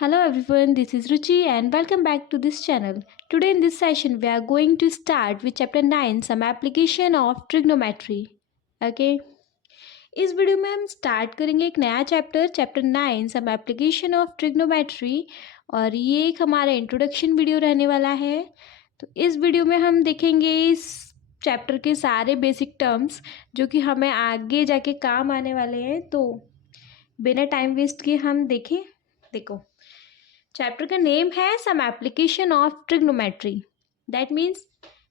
Hello everyone, this is Ruchi and welcome back to this channel. Today in this session we are going to start with chapter 9 some application of trigonometry. Okay. इस video में हम start करेंगे एक नया chapter 9 some application of trigonometry और ये एक हमारा इंट्रोडक्शन वीडियो रहने वाला है। तो इस वीडियो में हम देखेंगे इस चैप्टर के सारे बेसिक टर्म्स जो कि हमें आगे जाके काम आने वाले हैं। तो बिना टाइम वेस्ट किए हम देखें। देखो, चैप्टर का नेम है some application of trigonometry. That means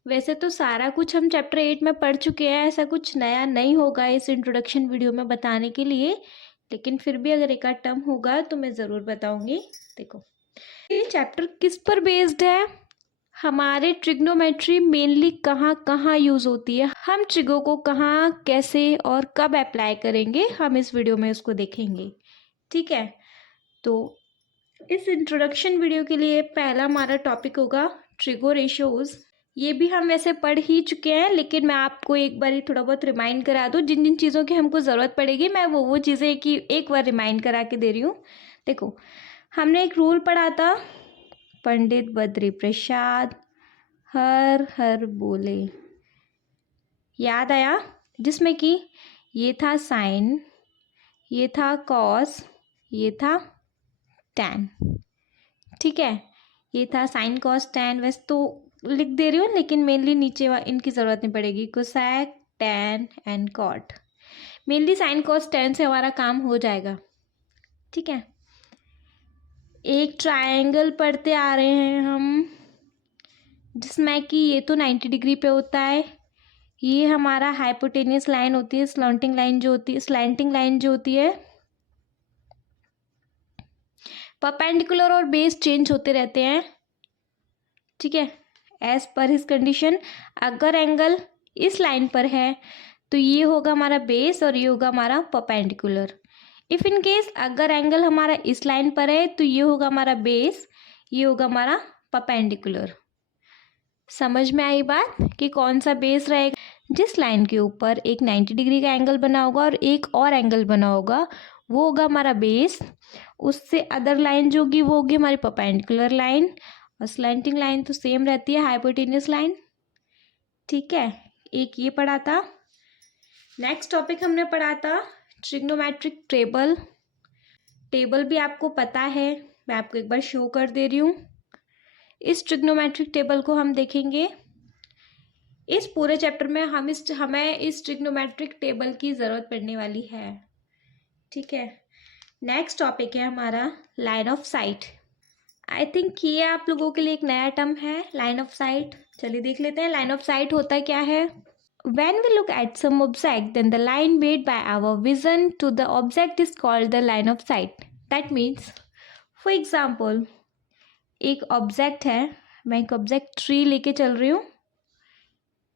वैसे तो सारा कुछ हम चैप्टर 8 में पढ़ चुके हैं, ऐसा कुछ नया नहीं होगा इस इंट्रोडक्शन वीडियो में बताने के लिए, लेकिन फिर भी अगर एक आध टर्म होगा तो मैं ज़रूर बताऊंगी। देखो, ये चैप्टर किस पर बेस्ड है? हमारे ट्रिग्नोमेट्री मेनली कहाँ कहाँ यूज़ होती है, हम ट्रिगो को कहाँ कैसे और कब अप्लाई करेंगे, हम इस वीडियो में उसको देखेंगे। ठीक है, तो इस इंट्रोडक्शन वीडियो के लिए पहला हमारा टॉपिक होगा ट्रिगो रेशियोज। ये भी हम वैसे पढ़ ही चुके हैं, लेकिन मैं आपको एक बार थोड़ा बहुत रिमाइंड करा दूँ। जिन जिन चीज़ों की हमको ज़रूरत पड़ेगी मैं वो चीज़ें एक बार रिमाइंड करा के दे रही हूँ। देखो, हमने एक रूल पढ़ा था, पंडित बद्री प्रसाद हर हर बोले, याद आया? जिसमें कि ये था साइन, ये था कॉस, ये था टैन। ठीक है, ये था साइन कॉस टैन। वैसे तो लिख दे रही हूँ, लेकिन मेनली नीचे इनकी ज़रूरत नहीं पड़ेगी। Cosec tan and cot, mainly sine cos tan से हमारा काम हो जाएगा। ठीक है, एक ट्रायंगल पढ़ते आ रहे हैं हम, जिसमें कि ये तो 90 डिग्री पे होता है। ये हमारा हाइपोटेनियस लाइन होती है, स्लैंटिंग लाइन जो होती है। परपेंडिकुलर और बेस चेंज होते रहते हैं। ठीक है, एज पर हिज कंडीशन। अगर एंगल इस लाइन पर है तो ये होगा हमारा बेस और ये होगा हमारा परपेंडिकुलर। इफ इन केस अगर एंगल हमारा इस लाइन पर है तो ये होगा हमारा बेस, ये होगा हमारा परपेंडिकुलर। समझ में आई बात कि कौन सा बेस रहेगा? जिस लाइन के ऊपर एक 90 डिग्री का एंगल बना होगा और एक और एंगल बना होगा वो होगा हमारा बेस। उससे अदर लाइन जो होगी वो होगी हमारी परपेंडिकुलर लाइन, और स्लैंटिंग लाइन तो सेम रहती है, हाइपोटेनियस लाइन। ठीक है, एक ये पढ़ा था। नेक्स्ट टॉपिक हमने पढ़ा था ट्रिग्नोमेट्रिक टेबल। टेबल भी आपको पता है, मैं आपको एक बार शो कर दे रही हूँ। इस ट्रिग्नोमेट्रिक टेबल को हम देखेंगे इस पूरे चैप्टर में। हमें इस ट्रिग्नोमेट्रिक टेबल की ज़रूरत पड़ने वाली है। ठीक है, नेक्स्ट टॉपिक है हमारा line of site. I think ये आप लोगों के लिए एक नया टर्म है, लाइन ऑफ साइट। चलिए देख लेते हैं लाइन ऑफ साइट होता क्या है। When we look at some object, then the line made by our vision to the object is called the line of sight. That means, for example, एक object है, मैं एक ऑब्जेक्ट ट्री लेके चल रही हूँ,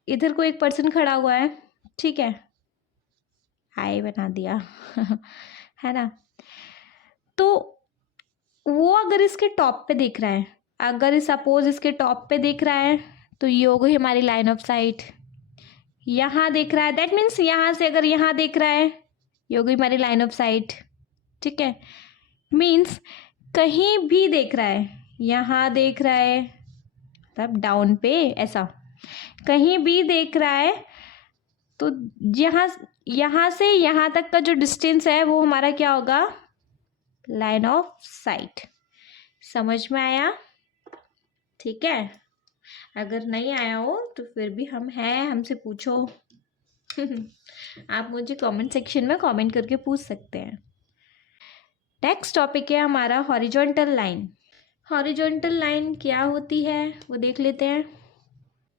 इधर को एक पर्सन खड़ा हुआ है। ठीक है, आई बना दिया है ना। तो वो अगर इसके टॉप पे देख रहा है, अगर सपोज इसके टॉप पे देख रहा है तो ये हो गई हमारी लाइन ऑफ साइट। यहाँ देख रहा है, दैट मीन्स यहाँ से अगर यहाँ देख रहा है ये हो गई हमारी लाइन ऑफ साइट। ठीक है, मीन्स कहीं भी देख रहा है, यहाँ देख रहा है मतलब डाउन पे, ऐसा कहीं भी देख रहा है तो यहाँ से यहाँ तक का जो डिस्टेंस है वो हमारा क्या होगा? Line of site. समझ में आया? ठीक है, अगर नहीं आया हो तो फिर भी हम हैं, हमसे पूछो आप मुझे कमेंट सेक्शन में कमेंट करके पूछ सकते हैं। नेक्स्ट टॉपिक है हमारा हॉरिजॉन्टल लाइन। हॉरिजॉन्टल लाइन क्या होती है वो देख लेते हैं।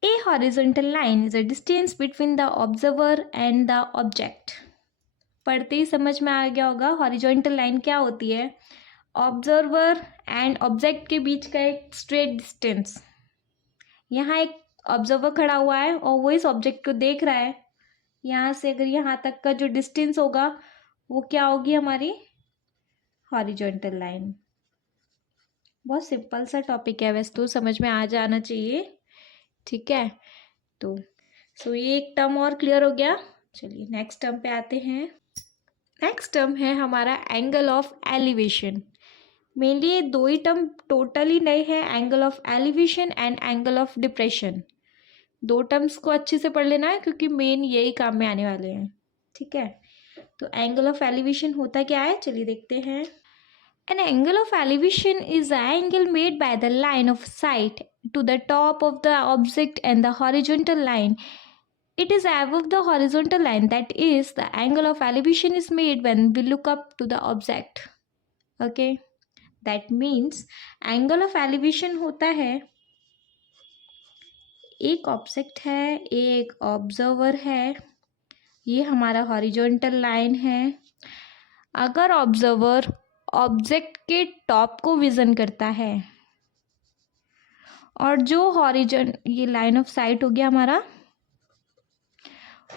ए horizontal line is a distance between the observer and the object. पढ़ते ही समझ में आ गया होगा हॉरिजॉन्टल लाइन क्या होती है। ऑब्जर्वर एंड ऑब्जेक्ट के बीच का एक स्ट्रेट डिस्टेंस। यहाँ एक ऑब्जर्वर खड़ा हुआ है और वो इस ऑब्जेक्ट को देख रहा है। यहाँ से अगर यहाँ तक का जो डिस्टेंस होगा वो क्या होगी? हमारी हॉरिजॉन्टल लाइन। बहुत सिंपल सा टॉपिक है, वैसे तो समझ में आ जाना चाहिए। ठीक है, तो ये एक टर्म और क्लियर हो गया। चलिए नेक्स्ट टर्म पे आते हैं। नेक्स्ट टर्म है हमारा एंगल ऑफ एलिवेशन। मेनली ये दो ही टर्म टोटली नए हैं, angle of elevation and angle of depression. दो टर्म्स को अच्छे से पढ़ लेना है क्योंकि मेन यही काम में आने वाले हैं, ठीक है। तो एंगल ऑफ एलिवेशन होता क्या है, चलिए देखते हैं। An angle of elevation is the angle made by the line of sight to the top of the object and the horizontal line. It is above the horizontal line. That is, the angle of elevation is made when we look up to the object. Okay, that means angle of elevation होता है, एक object है, एक observer है, ये हमारा horizontal line है। अगर ऑब्जर्वर ऑब्जेक्ट के टॉप को विजन करता है और जो हॉरिजन, ये लाइन ऑफ साइट हो गया हमारा,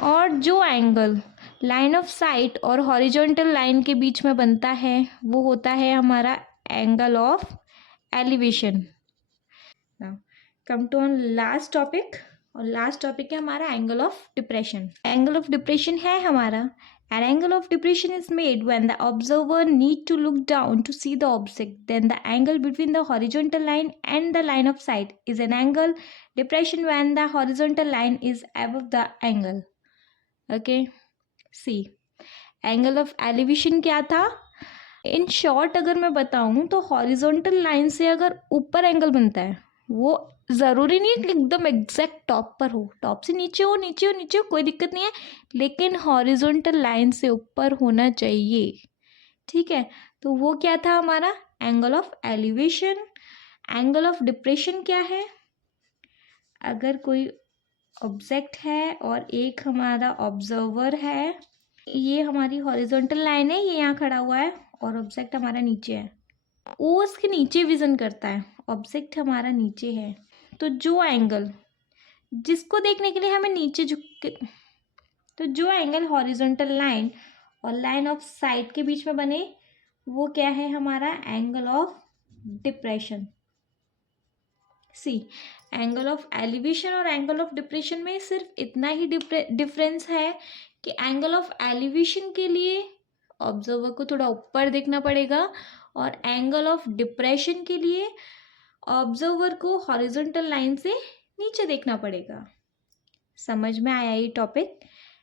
और जो एंगल लाइन ऑफ साइट और हॉरिजॉन्टल लाइन के बीच में बनता है वो होता है हमारा angle of elevation. Come to on last topic, और लास्ट टॉपिक है हमारा angle of depression. Angle of depression है हमारा, an angle of depression is made when the observer need to look down to see the object. Then the angle between the horizontal line and the line of sight is an angle depression when the horizontal line is above the angle. Okay, see, angle of elevation क्या था, in short अगर मैं बताऊं तो horizontal line से अगर ऊपर angle बनता है, वो ज़रूरी नहीं है कि एकदम एग्जैक्ट टॉप पर हो, टॉप से नीचे हो, नीचे हो, नीचे हो, कोई दिक्कत नहीं है, लेकिन हॉरिजॉन्टल लाइन से ऊपर होना चाहिए, ठीक है। तो वो क्या था हमारा angle of elevation. Angle of depression क्या है, अगर कोई ऑब्जेक्ट है और एक हमारा ऑब्जर्वर है, ये हमारी हॉरिजॉन्टल लाइन है, ये यहाँ खड़ा हुआ है और ऑब्जेक्ट हमारा नीचे है, वो उसके नीचे विजन करता है, ऑब्जेक्ट हमारा नीचे है, तो जो एंगल जिसको देखने के लिए हमें नीचे झुक के, तो जो एंगल हॉरिजॉन्टल लाइन और लाइन ऑफ साइट के बीच में बने वो क्या है हमारा angle of depression. See, angle of elevation और एंगल ऑफ डिप्रेशन में सिर्फ इतना ही डिफरेंस है कि एंगल ऑफ एलिवेशन के लिए ऑब्जर्वर को थोड़ा ऊपर देखना पड़ेगा और एंगल ऑफ डिप्रेशन के लिए ऑब्जर्वर को हॉरिजॉन्टल लाइन से नीचे देखना पड़ेगा। समझ में आया ये टॉपिक।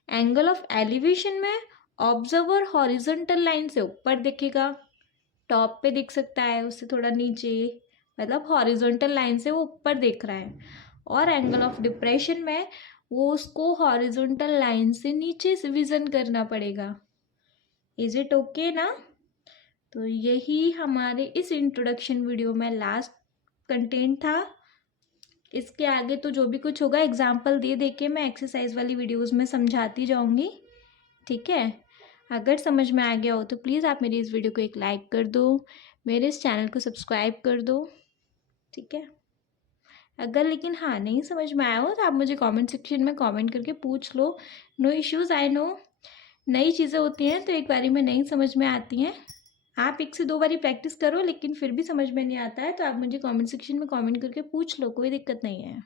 एंगल ऑफ एलिवेशन में ऑब्जर्वर हॉरिजॉन्टल लाइन से ऊपर देखेगा, टॉप पे देख सकता है, उससे थोड़ा नीचे, मतलब हॉरिजॉन्टल लाइन से वो ऊपर देख रहा है, और एंगल ऑफ डिप्रेशन में वो उसको हॉरिजॉन्टल लाइन से नीचे से विजन करना पड़ेगा। इज इट ओके ना। तो यही हमारे इस इंट्रोडक्शन वीडियो में लास्ट कंटेंट था। इसके आगे तो जो भी कुछ होगा एग्जाम्पल दे दे के मैं एक्सरसाइज वाली वीडियोस में समझाती जाऊंगी, ठीक है। अगर समझ में आ गया हो तो प्लीज़ आप मेरी इस वीडियो को एक लाइक कर दो, मेरे इस चैनल को सब्सक्राइब कर दो, ठीक है। अगर लेकिन हाँ नहीं समझ में आया हो तो आप मुझे कमेंट सेक्शन में कमेंट करके पूछ लो, नो इश्यूज़। आई नो नई चीज़ें होती हैं तो एक बारी में नहीं समझ में आती हैं, आप 1 से 2 बारी प्रैक्टिस करो लेकिन फिर भी समझ में नहीं आता है तो आप मुझे कमेंट सेक्शन में कमेंट करके पूछ लो, कोई दिक्कत नहीं है।